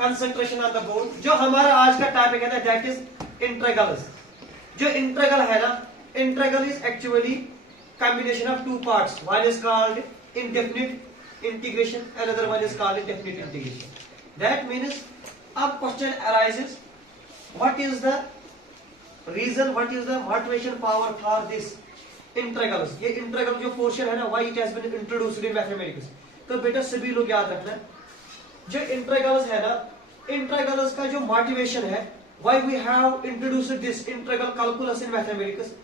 Concentration on the board. जो हमारा आज का टॉपिक है ना दैट इज इंटीग्रल्स। जो इंटीग्रल है ना, integral is actually combination of two parts. One is called indefinite integration, another one is called definite integration. That means अब question arises, what is the reason, what is the motivation power for this integrals? ये integral जो portion है ना, why it has been introduced in mathematics? तो बेटा सभी लोग याद रखना, जो integrals है ना, integrals का जो motivation है, why we have introduced this integral calculus in mathematics?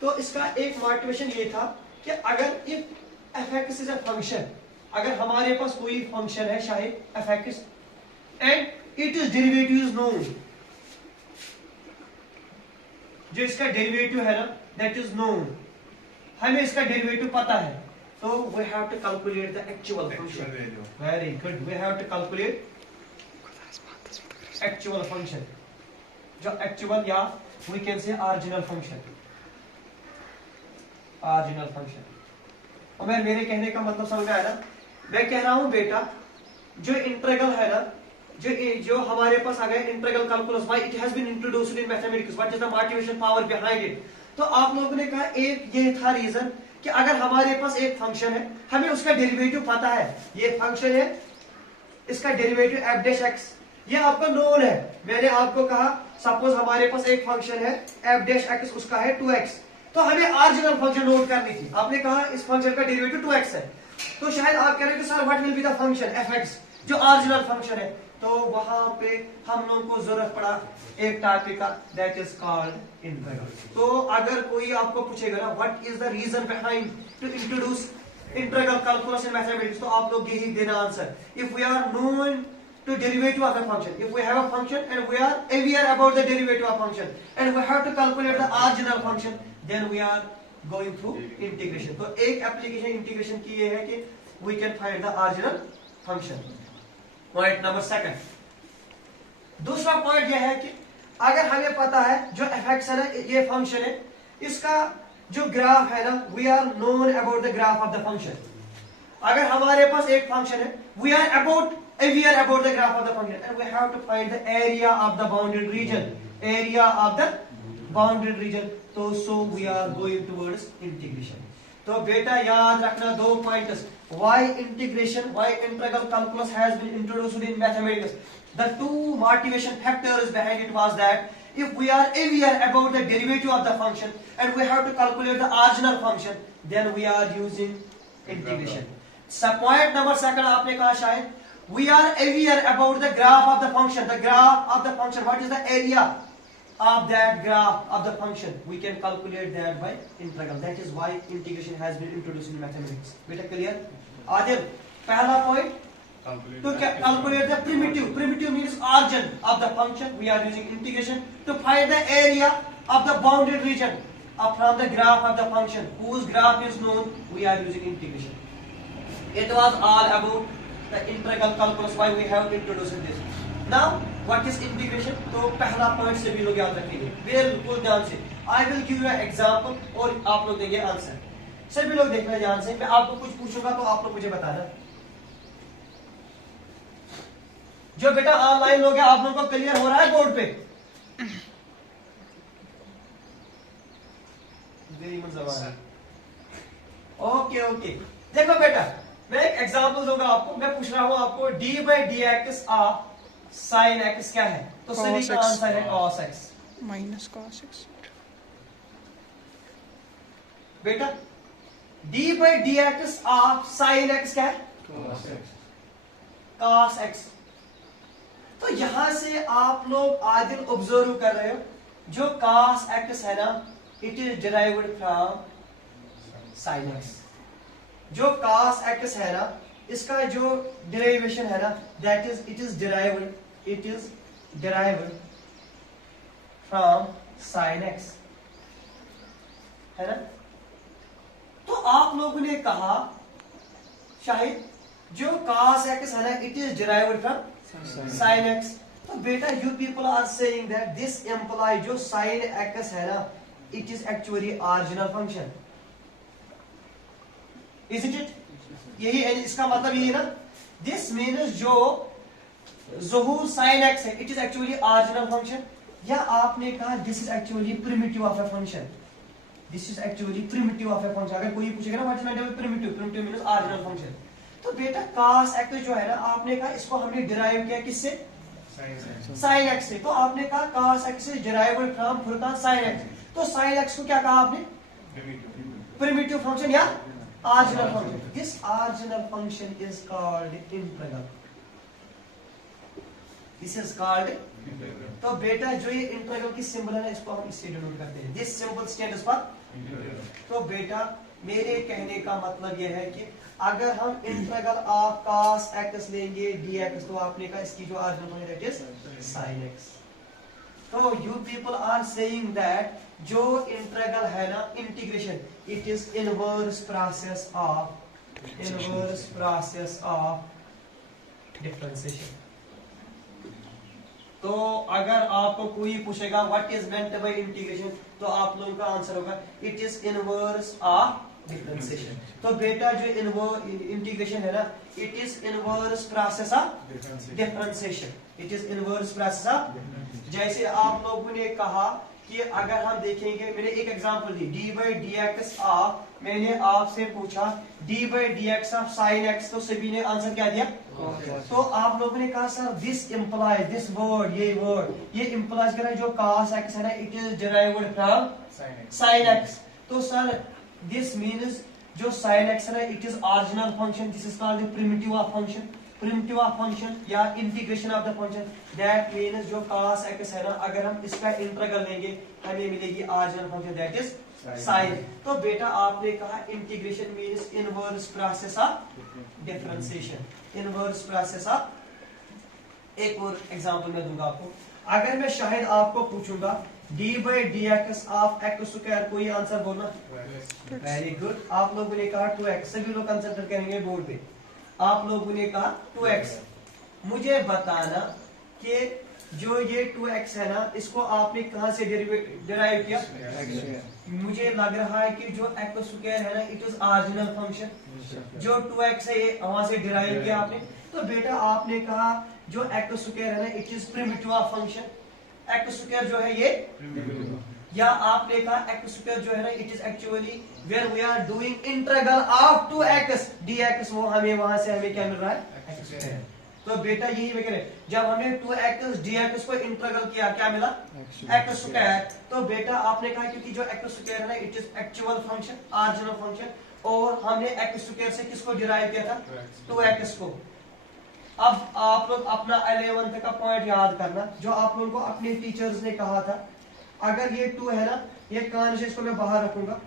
तो इसका एक मोटिवेशन ये था कि अगर if f(x) is a function, अगर हमारे पास कोई फंक्शन है शायद f(x) and it is derivative is known, जो इसका डेरिवेटिव है ना दैट इज नोन, हमें इसका डेरिवेटिव पता है, तो we have to calculate the actual function. Very good, we have to calculate actual function, जो एक्चुअल या we can say original function, original function. और मैं मेरे कहने का मतलब समझ में आया ना, मैं कह रहा हूं बेटा जो इंटीग्रल है ना, जो हमारे पास आ गया integral calculus, why it has been introduced in mathematics, what is the motivation power behind it. तो आप लोगों ने कहा एक ये था रीजन कि अगर हमारे पास एक फंक्शन है, हमें उसका डेरिवेटिव पता है, ये फंक्शन है, इसका डेरिवेटिव f'(x), ये आपको नोन है। मैंने आपको कहा सपोज हमारे पास एक फंक्शन है f'(x), उसका है 2x, तो हमें ऑरिजिनल फंक्शन नोट करनी थी। आपने कहा इस फंक्शन का डेरिवेटिव 2x है, तो शायद आप कह रहे हैं sir what will be the function f(x) जो ऑरिजिनल फंक्शन है, तो वहां पे हम लोगों को जरूरत पड़ा एक टॉपिक का दैट इज कॉल्ड इंटीग्रल। तो अगर कोई आपको पूछेगा ना what is the reason behind to introduce integral calculus in mathematics, तो आप लोग यही देना answer, if we are known to derivative of a function, if we have a function and we are aware about the derivative of function and we have to calculate the original function, then we are going through integration. तो एक application integration की ये है कि we can find the original function. Point number second. दूसरा point ये है कि अगर हमें पता है जो f(x) है ना, ये फंक्शन है, इसका जो ग्राफ है ना, we are known about the graph of the function. अगर हमारे पास एक फंक्शन है, we are aware about the graph of the function and we have to find the area of the bounded region, area of the bounded region. So we are going towards integration. तो बेटा याद रखना दो points, why integration, why integral calculus has been introduced in mathematics. The two motivation factors behind it was that if we are aware about the derivative of the function and we have to calculate the original function, then we are using integration. So point number second आपने कहा शायद we are aware about the graph of the function. The graph of the function, what is the area of that graph of the function? We can calculate that by integral. That is why integration has been introduced in mathematics. Beta clear? Adil, पहला point to calculate the primitive. Primitive means origin of the function. We are using integration to find the area of the bounded region from the graph of the function whose graph is known. We are using integration. It was all about the integral calculus, why we have introduced this. Now what is integration? तो पहला point से भी लोग याद रखेंगे बिल्कुल ध्यान से। I will give you an example और आप लोग देंगे आंसर। सभी लोग देखना ध्यान से, मैं आपको कुछ पूछूंगा तो आप लोग मुझे बताना। जो बेटा ऑनलाइन लोग हैं, आप लोगों को क्लियर हो रहा है बोर्ड पे? ओके, देखो बेटा मैं एक एग्जांपल दूंगा आपको, मैं पूछ रहा हूं आपको d/dx ऑफ sin x क्या है, तो सही का आंसर है cos x minus cos x। बेटा d/dx ऑफ sin x क्या है, cos x। तो यहां से आप लोग आदिल ऑब्जर्व कर रहे हो, जो cos x है ना, it is derived from sin x। जो cos x है ना, इसका जो डेरिवेशन है ना, that is it is derived from sin x, है ना। तो आप लोगों ने कहा शाहिद जो cos x है ना, it is derived from sin x। तो बेटा you people are saying that this employ जो sin x है ना, it is actually original function, isn't it? यही है, इसका मतलब यही है ना। दिस मीन्स जो ज़हूर sin x है, it is actually original function, या आपने कहा this is actually primitive of a function, this is actually primitive of a function. अगर कोई पूछेगा ना what is meant bye primitive, primitive means original function, तो बेटा cos x जो है ना, आपने कहा इसको हमने डिराइव किया किससे, sin x से, तो आपने कहा cos x is derived from Furqan sin x, तो sin x को क्या कहा आपने, प्रिमिटिव फंक्शन या original function. This original function is called integral, this is called. तो बेटा जो ये इंटीग्रल की सिंबल है ना, इसको हम इससे डिनोट करते हैं, दिस सिंबल स्टैंड्स फॉर। तो बेटा मेरे कहने का मतलब यह है कि अगर हम इंटीग्रल ऑफ cos x लेंगे dx, तो आपने कहा इसकी जो original function that is sin x। तो you people are saying that जो इंटीग्रल है ना, integration, it is inverse process of differentiation. तो अगर आपको कोई पूछेगा what is meant by integration, तो आप लोगों का आंसर होगा it is inverse of differentiation. तो बेटा जो इंटीग्रेशन है ना, it is inverse process of differentiation, it is inverse process of. जैसे आप लोगों ने कहा कि अगर हम देखेंगे, मैंने एक example the D by d x of, मैंने आपसे पूछा D by d x of sine x, तो सभी ने आंसर क्या दिया, तो आप लोगों ने कहा sir this implies, this word, ये इंप्लाइज कर रहा है जो cos x है ना, it is derived from sin x। तो सर दिस मीन्स जो sin x है ना, it is original function, this is called the primitive of function, primitive of function या integration of the function, that means जो cos x है ना, अगर हम इसका इंटीग्रल लेंगे हमें मिलेगी original function that is sin। तो बेटा आपने कहा integration means inverse process of differentiation, inverse process of. एक और एग्जांपल मैं दूंगा आपको, अगर मैं शायद आपको पूछूंगा d by d x of x square, कोई आंसर बोलना। वेरी गुड, आप लोगों ने कहा 2x, सभी लोग कंसिडर करेंगे बोर्ड पे, आप लोगों ने कहा 2x। मुझे बताना कि जो ये 2x है ना, इसको आपने कहां से डिराइव किया, मुझे लग रहा है कि जो एक्स स्क्वायर है ना, इट इज ऑरिजिनल फंक्शन, जो 2x है ये वहां से डिराइव किया आपने। तो बेटा आपने कहा जो एक्स स्क्वायर है ना, it is primitive of function, x square जो है ये, या आपने कहा एक्स स्क्वायर जो है ना, it is actually where we are doing integral of 2x dx, वो हमें वहां से हमें क्या मिल रहा है, एक्स स्क्वायर। तो बेटा यही मैं कह रहे, जब हमने 2x dx को इंटीग्रल किया क्या मिला, एक्स स्क्वायर। तो बेटा आपने कहा क्योंकि जो एक्स स्क्वायर है ना, it is actual function, original function, और हमने एक्स स्क्वायर से किसको डिराइव किया था, 2x को। अब आप लोग अपना 11th का पॉइंट याद करना, जो आप लोगों को अपने टीचर्स ने कहा था, अगर ये 2 है ना, ये कान से इसको मैं बाहर रखूंगा,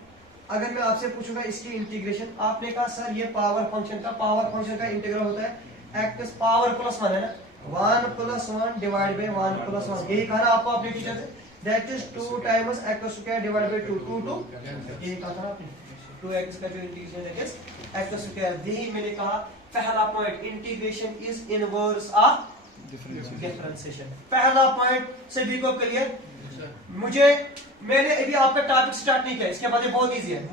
अगर मैं आपसे पूछूंगा इसकी इंटीग्रेशन, आपने कहा सर ये पावर फंक्शन का इंटीग्रल होता है एक्स पावर प्लस 1 है ना, 1 + 1 डिवाइड बाय 1 + 1, यही कहा ना आपको अपने टीचर से, that is 2 times x square divide by 2, 2 यही कहा था आपने, 2x का जो इंटीग्रेशन है दैट इज एक्स स्क्वायर। यही मैंने कहा पहला point, integration is inverse of differentiation. पहला पॉइंट सभी को क्लियर। मैंने अभी आपका टॉपिक स्टार्ट नहीं किया, इसके बाद ये बहुत इजी है।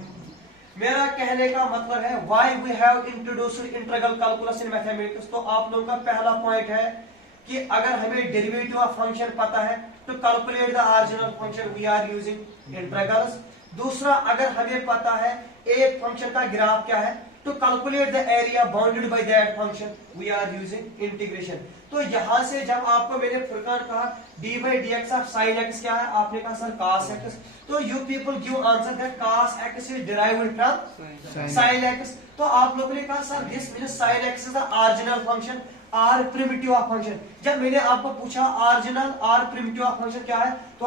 मेरा कहने का मतलब है why we have introduced integral calculus in mathematics. तो आप लोगों का पहला पॉइंट है कि अगर हमें डेरिवेटिव ऑफ फंक्शन पता है तो calculate the original function we are using integrals. दूसरा, अगर हमें पता है एक फंक्शन का ग्राफ क्या है तो calculate the area bounded by that function we are using integration. तो यहां से जब आपको मैंने फुरकान कहा d by d x of sine x क्या है, आपने कहा सर cos x, तो you people give answer that cos x is derived from sin x। तो आप लोगों ने कहा sir this means sin x is the original function और प्रिमिटिव ऑफ फंक्शन। जब मैंने आपको पूछा ऑरिजिनल और प्रिमिटिव ऑफ फंक्शन क्या है, तो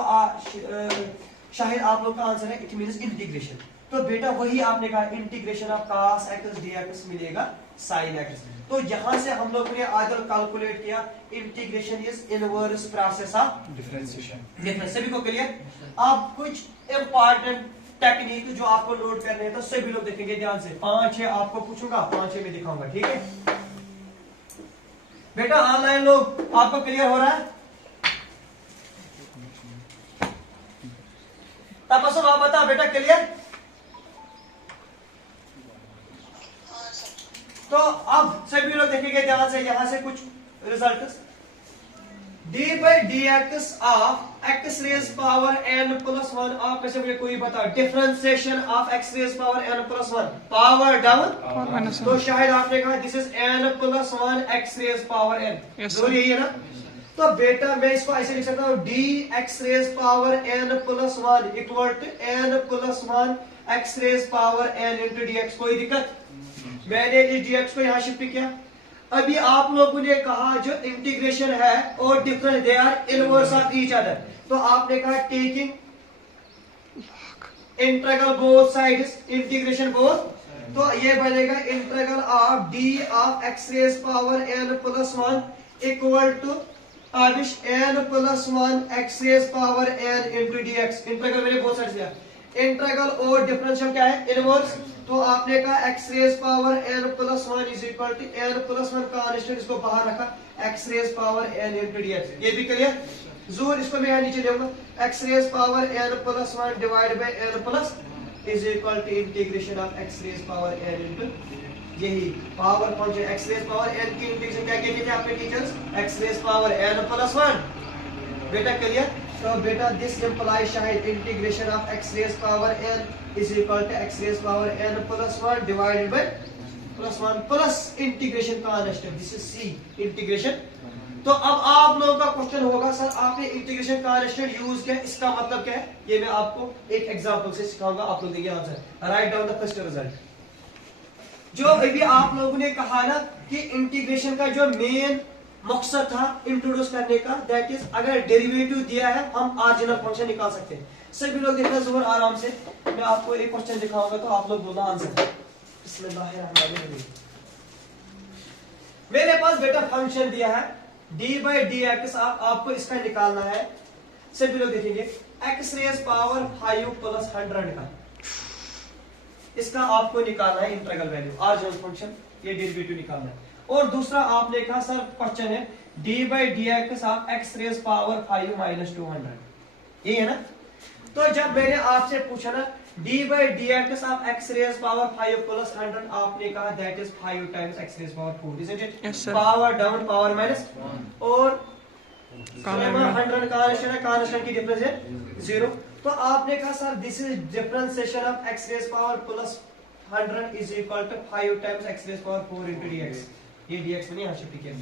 शायद आप लोग का आंसर है इट मींस इंटीग्रेशन। तो बेटा वही आपने कहा integration of cos x dx मिलेगा sin x। तो यहां से हम लोगों ने आइदर कैलकुलेट किया integration is inverse process of differentiation. सभी को क्लियर। अब कुछ इंपॉर्टेंट टेक्निक जो आपको नोट करने हैं तो सभी लोग देखेंगे ध्यान से। 5-6 आपको पूछूंगा, 5-6 में दिखाऊंगा, ठीक है बेटा। ऑनलाइन लोग आपको क्लियर हो रहा है? तपस्सुम आप बताओ बेटा क्लियर। तो अब सभी लोग देखेंगे ध्यान से, यहां से कुछ result. d by dx of x raised power n plus 1 आप में से मुझे कोई बताओ differentiation of x raised power n plus 1 power down तो शायद आपने कहा this is n plus 1 x raised power n तो यही है ना तो बेटा मैं इसको ऐसे लिख सकता हूँ dx raised power n plus 1 equal to n plus 1 x raised power n into dx कोई दिक्कत मैंने इस dx को यहाँ शिफ्ट किया अभी आप लोगों ने कहा जो इंटीग्रेशन है और difference they are inverse of each other तो आपने कहा taking integral both sides integration both तो ये बनेगा integral of d of x raise power n plus 1 equal to आदिश n plus 1 x raise power n into dx integral मैंने both sides लिया integral और डिफरेंशियल क्या है इनवर्स तो आपने कहा x raise power n plus 1 is equal to n plus 1 constant इसको बाहर रखा x raise power n into dx ये भी क्लियर जोर इसको मैं यहाँ नीचे लेऊंगा x raise power n plus 1 divide by n plus is equal to integration of x raise power n into यही power function x raise power n की इंटीग्रेशन क्या कहते थे आपके teachers x raise power n plus 1 बेटा clear तो बेटा this implies शायद integration of x raise power n is equal to x raised power n plus 1 divided by plus 1 plus integration constant this is c integration तो अब आप लोगों का question होगा सर आपने इंटीग्रेशन कांस्टेंट यूज किया इसका मतलब क्या है ये मैं आपको एक एग्जांपल से सिखाऊंगा आप लोग देखिए answer write down the first result जो अभी आप लोगों ने कहा ना कि इंटीग्रेशन का जो मेन मकसद था इंट्रोड्यूस करने का दैट इज अगर डेरिवेटिव दिया है हम मार्जिनल फंक्शन निकाल सकते हैं सभी लोग देखना जोर आराम से मैं आपको एक क्वेश्चन दिखाऊंगा तो आप लोग बोलना आंसर बिस्मिल्लाहिर्रहमानिर्रहीम मेरे पास बेटा फंक्शन दिया है d by dx आपको इसका निकालना है सभी लोग देखेंगे x रेज पावर 5 प्लस 100 का इसका आपको निकालना है इंटीग्रल वैल्यू मार्जिनल फंक्शन ये डेरिवेटिव निकालना है और दूसरा आपने कहा सर क्वेश्चन है d by dx of x raise power 5 minus 200 ये है ना तो जब मैंने आपसे पूछा ना d by dx of x raise power 5 plus 100 आपने कहा that is 5 times x raise power 4 isn't it power down power minus और 100 कांस्टेंट की डिफरेंस है 0 तो आपने कहा sir this is differentiation of x raise power plus 100 is equal to 5 times x raise power 4 into dx ये dx में यहां shift किया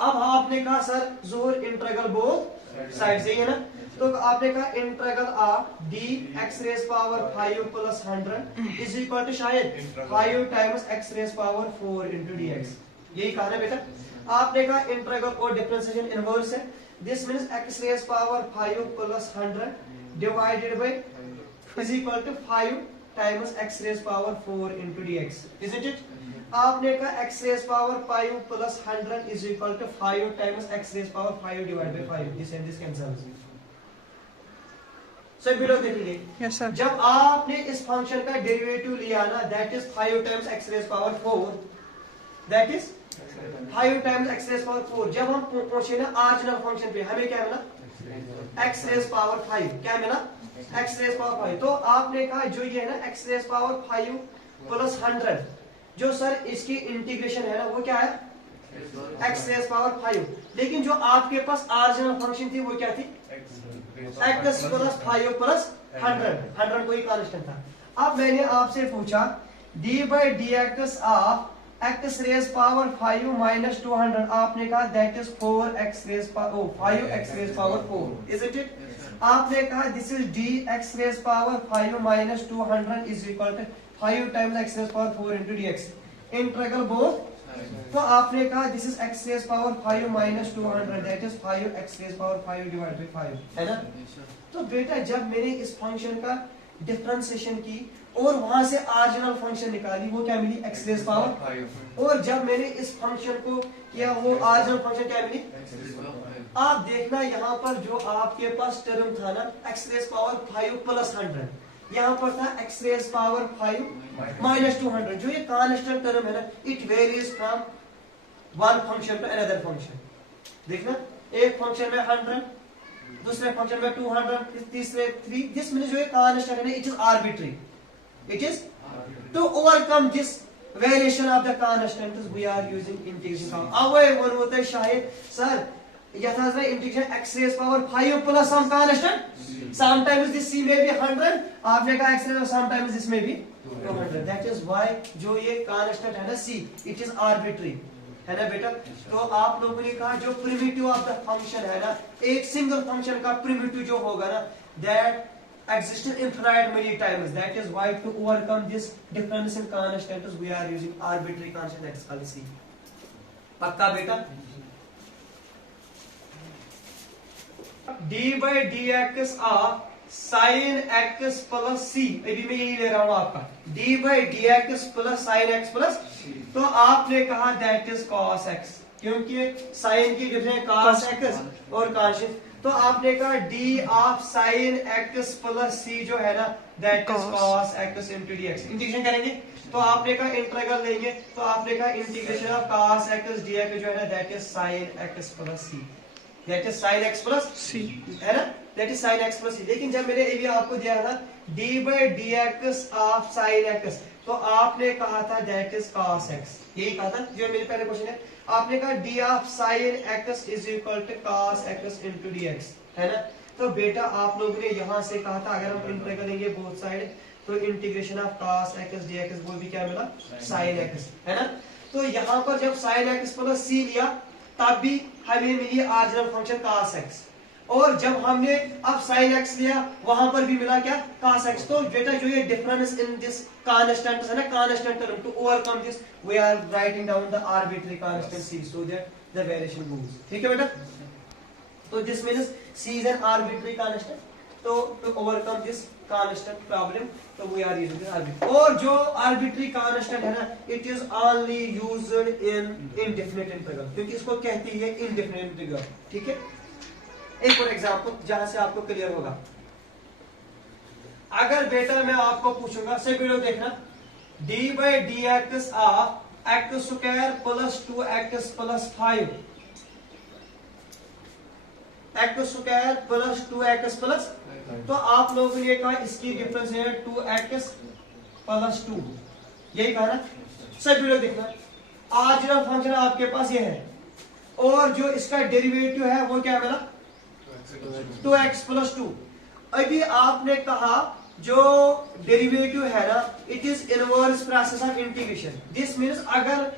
अब आपने कहा सर जोर इंटीग्रल बोथ साइड से है ना तो आपने कहा integral of d x raise power 5 plus 100 is equal to शायद 5 times x raise power 4 into dx यही कहा ना बेटा आपने कहा इंटीग्रल और डिफरेंशिएशन इनवर्स है this means x raise power 5 plus 100 divided by is equal to 5 times x raise power 4 into dx isn't it आपने कहा x raise power 5 plus 100 is equal to 5 times x raise power 5 divided by 5 this and this cancels sir below देखिए yes sir जब आपने इस function का derivative लिया ना that is 5 times x raise power 4 that is 5 times x raise power 4 जब हम पहुंचे ना ऑरिजिनल फंक्शन पे हमें क्या मिला x रेज पावर 5 क्या मिला x रेज पावर 5 तो आपने कहा जो ये है ना x रेज पावर 5 प्लस 100 जो सर इसकी इंटीग्रेशन है ना वो क्या है x रेज पावर 5 लेकिन जो आपके पास ऑरिजिनल फंक्शन थी वो क्या थी x प्लस 5 प्लस 100 कोई कांस्टेंट था अब मैंने आपसे पूछा d by dx of x raise power 5 minus 200 आपने कहा that is 4x raise power 5x raise power 4 isn't it आपने कहा this is dx raise power 5 minus 200 is equal to 5 times x raise power 4 into dx integral both तो आपने कहा this is x raise power 5 minus 200 that is 5x raise power 5 divided by 5 है ना तो बेटा जब मैंने इस फंक्शन का डिफरेंशिएशन की और वहां से ऑरिजिनल फंक्शन निकाली वो क्या मिली x रेज पावर और जब मैंने इस फंक्शन को किया वो ऑरिजिनल फंक्शन क्या मिली आप देखना यहाँ पर जो आपके पास टर्म था ना x रेज पावर 5 प्लस 100 यहाँ पर था x रेज पावर 5 माइनस 200 जो ये कांस्टेंट टर्म है ना it varies from one function to another function देखना एक फंक्शन में 100 दूसरे फंक्शन में 200 तीसरे 3 दिस मींस जो ये कांस्टेंट है ना it is arbitrary it is to overcome this variation of the constants we are using integration अब वो होता है शायद सर यहां से integration x raise power 5 plus some constant, sometimes this c में भी 100, आपने कहा x रेज समटाइम्स दिस में भी 200, दैट इज व्हाई जो ये कांस्टेंट है ना c, इट इज आर्बिट्री, है ना बेटा। तो आप लोगों ने कहा जो प्रिमिटिव ऑफ द फंक्शन है ना, एक सिंगल फंक्शन का प्रिमिटिव जो होगा ना, that existed infinite many times, that is why to overcome this difference in constants we are using arbitrary constant, that is called c। पक्का बेटा। d by dx of sin x plus c, अभी मैं यही ले रहा हूं आपका, d by dx plus sin x plus, तो आपने कहा दैट इज cos x, क्योंकि sin की डिफरेंस cos x और cos, तो आपने कहा d of sin x plus c जो है ना, that is cos x into dx। Integration करेंगे तो आपने कहा इंटीग्रल लेंगे, तो आपने कहा integration of cos x dx जो है ना, that is sin x plus c, that is sin x plus c, है ना, that is sin x plus c। लेकिन जब मैंने ये आपको दिया था d by dx of sin x, तो आपने कहा था दैट इज cos x, यही कहा था जो मेरे पहले क्वेश्चन है, आपने कहा d of sin x is equal to cos x into dx, है ना। तो बेटा आप लोगों ने यहाँ से कहा था अगर हम इंटीग्रेट करेंगे बोथ साइड, तो integration of cos x dx वो भी क्या मिला, sin x, है ना। तो यहाँ पर जब sin x प्लस c लिया तब भी हमें मिली ऑरिजिनल फंक्शन cos x, और जब हमने अब sin x लिया वहां पर भी मिला क्या, cos x। तो बेटा जो ये डिफरेंस इन दिस कांस्टेंट है ना, constant term, to overcome this we are writing down the arbitrary constant c so that the variation goes, ठीक है बेटा। तो this means c is an arbitrary constant, तो to overcome this constant problem, तो we are using arbitrary. और जो arbitrary constant है ना, it is only used in indefinite integral, क्योंकि इसको कहती है इनडेफिनिट इंटीग्रल, ठीक है। एक और एग्जांपल जहां से आपको क्लियर होगा, अगर बेटा मैं आपको पूछूंगा, से वीडियो देखना, d by dx of x square plus 2x plus 5, x square plus 2x plus, तो आप लोगों ने कहा इसकी डिफरेंस है 2x प्लस 2, यही कहा ना। सब वीडियो देखना, ऑरिजिनल फंक्शन आपके पास ये है, और जो इसका डेरिवेटिव है वो क्या मिला, 2x प्लस 2। अभी आपने कहा जो डेरिवेटिव है ना, it is inverse process of integration, this means अगर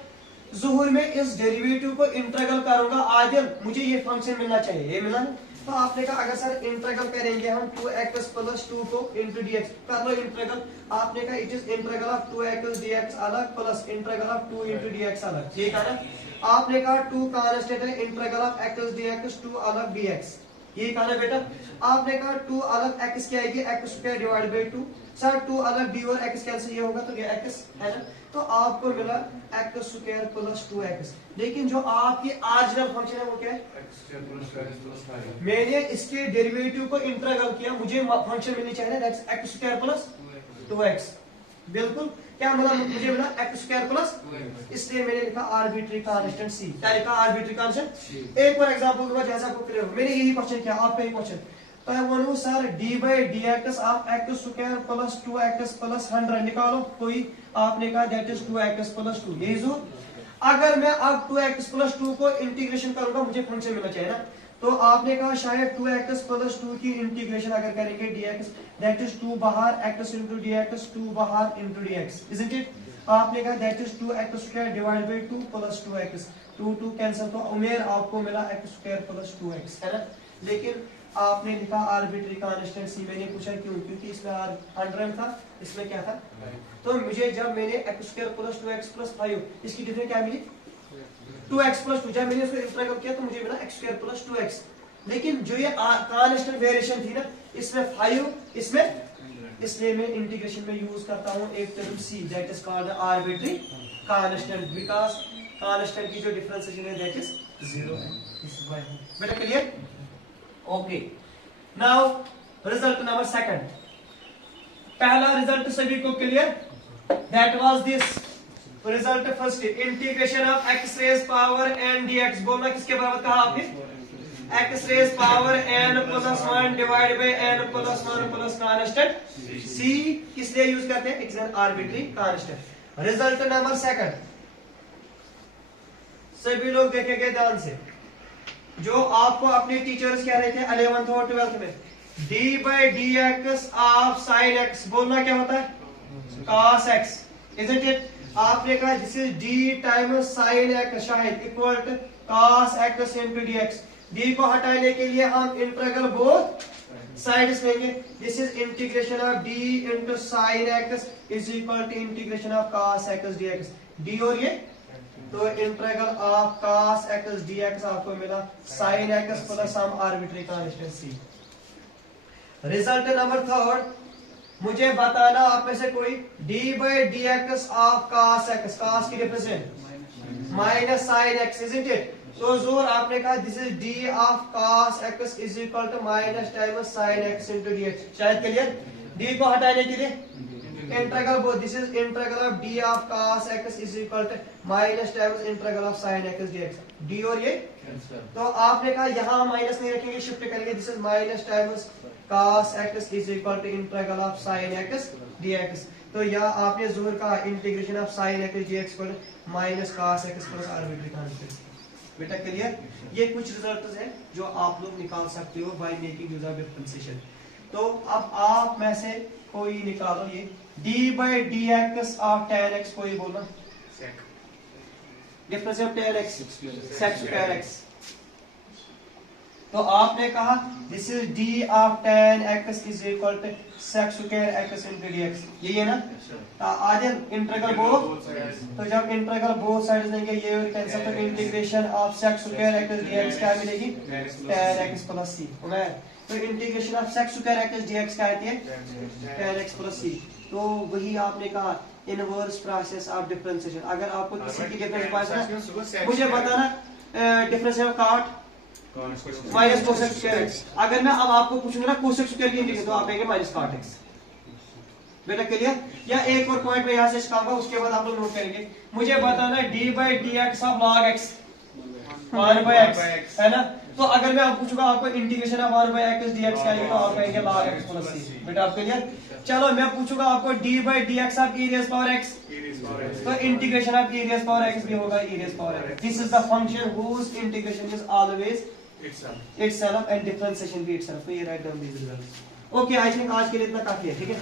ज़ुहूर में इस डेरिवेटिव को इंटीग्रल करूंगा आदिल, मुझे ये फंक्शन मिलना चाहिए, ये मिला ना। तो आपने कहा अगर सर इंटीग्रल करेंगे हम 2x प्लस 2 को इंटू dx, कर लो इंटीग्रल, आपने कहा it is integral of 2x dx अलग plus integral of 2 into dx अलग, ठीक है ना। आपने कहा 2 कांस्टेंट है, इंटीग्रल ऑफ x dx 2 अलग dx, ये कहा ना बेटा। आपने कहा 2 अलग x क्या आएगी, x square divide by 2, sir 2 अलग d और x कैंसिल, ये होगा तो ये x है ना, तो आपको मिला x स्क्वायर प्लस 2x। लेकिन जो आपकी ऑरिजिनल फंक्शन है वो क्या है, मैंने इसके डेरिवेटिव को इंटीग्रल किया, मुझे फंक्शन मिलनी चाहिए ना, that's x square plus 2x, बिल्कुल क्या मिला, मुझे मिला x स्क्वायर प्लस, इसलिए मैंने लिखा आर्बिट्री कांस्टेंट c, क्या लिखा, आर्बिट्री कांस्टेंट। एक और एग्जांपल दूंगा जैसा आपको क्लियर हो, मैंने यही क्वेश्चन किया, आपका ही क्वेश्चन, तो है वो sir d by dx of x square plus 2x plus 100 निकालो, कोई आपने कहा दैट इज 2x प्लस 2, यही जो, अगर मैं अब 2x प्लस 2 को इंटीग्रेशन करूंगा मुझे फंक्शन मिलना चाहिए ना, तो आपने कहा शायद 2x प्लस 2 की इंटीग्रेशन अगर करेंगे dx, दैट इज 2 बाहर x इंटू dx, 2 बाहर इंटू dx, इजंट इट। आपने कहा that is 2x square divide by 2 plus 2x, 2 cancel, तो उमेर आपको मिला x स्क्वायर प्लस 2x, है ना। लेकिन आपने लिखा आर्बिट्री कांस्टेंट c, मैंने पूछा क्यों, क्योंकि इसमें 100 था, इसमें क्या था, तो मुझे जब मैंने x square plus 2x plus 5, इसकी डिफरेंस क्या मिली, 2x प्लस 2, जब मैंने इसको इंटीग्रल किया तो मुझे मिला x स्क्वायर प्लस 2x। लेकिन जो ये कांस्टेंट वेरिएशन थी ना, इसमें 5, इसमें, इसलिए मैं इंटीग्रेशन में यूज करता हूं एक term c, that is called arbitrary constant, because constant की जो डिफरेंशिएशन है दैट इज 0 है, इस बाय बेटा clear, okay. Now result number second, पहला रिजल्ट सभी को clear, that was this result first, integration of x raise power n dx, बोलना किसके बराबर कहा आपने, x raise power n plus 1 divide by n plus 1 plus constant c, किस लिए यूज करते हैं, it's an arbitrary constant. Result number second, सभी लोग देखेंगे ध्यान से, जो आपको अपने टीचर्स कह रहे थे 11th और 12th में, d/dx ऑफ sin x बोलना क्या होता है cos x, isn't it? आपने कहा this is d times sin x शायद equal to cos x into dx। d को हटाने के लिए हम इंटीग्रल बोथ साइड्स लेंगे। This is integration of d into sin x is equal to integration of cos x dx। d और ये तो integral of cos x dx आपको मिला sin x plus some arbitrary constant c। Result number 3, मुझे बताना आप में से कोई d/dx of cos x, cos की represent minus sin x, isn't it? तो जोर आपने कहा this is d of cos x is equal to minus times sin x into dx। शायद क्लियर? d को हटाने के लिए integral both, this is integral of d of cos x is equal to minus times integral of sin x dx। d और ये तो आपने कहा यहाँ माइनस नहीं रखेंगे, शिफ्ट करेंगे, this is minus times cos x is equal to integral of sin x dx। तो यहाँ आपने जोर कहा integration of sin x dx पर minus cos x plus arbitrary constant. बेटा क्लियर? ये कुछ रिजल्ट्स हैं जो आप लोग निकाल सकते हो by making use of differentiation. तो अब आप में से कोई निकालो ये d/dx ऑफ tan x, कोई बोलना difference of tan x sec square x। तो आपने कहा this is d of tan x is equal to sec square x into dx, यही है ना? आज इंटीग्रल बोथ, तो जब इंटीग्रल बोथ साइड्स लेंगे ये कैंसिल, तो integration of sec square x dx क्या मिलेगी tan x प्लस c। तो integration of sec square x dx क्या आती है tan x प्लस c। तो वही आपने कहा इनवर्स प्रोसेस ऑफ डिफरेंशिएशन। अगर आपको किसी की डिफरेंस मुझे बताना डिफरेंशियल काट माइनस cosec स्क्वायर x। अगर मैं अब आपको पूछूंगा ना cosec स्क्वायर की इंटीग्रेशन तो आप कहेंगे माइनस cot x। बेटा क्लियर? या एक और पॉइंट में यहाँ से इसका उसके बाद आप लोग नोट करेंगे। मुझे बताना d/dx of log x 1/x है ना? तो अगर मैं आप पूछूंगा आपको इंटीग्रेशन ऑफ 1/x dx क्या है तो आप कहेंगे log x प्लस c। बेटा आप क्लियर? चलो मैं पूछूंगा आपको d/dx of e raised power x, तो integration of e raised power x भी होगा e raised power x। This is the function whose integration is always itself and differentiation भी itself। तो ये राइट डाउन दीजिए। ओके, आई थिंक आज के लिए इतना काफी है, ठीक है?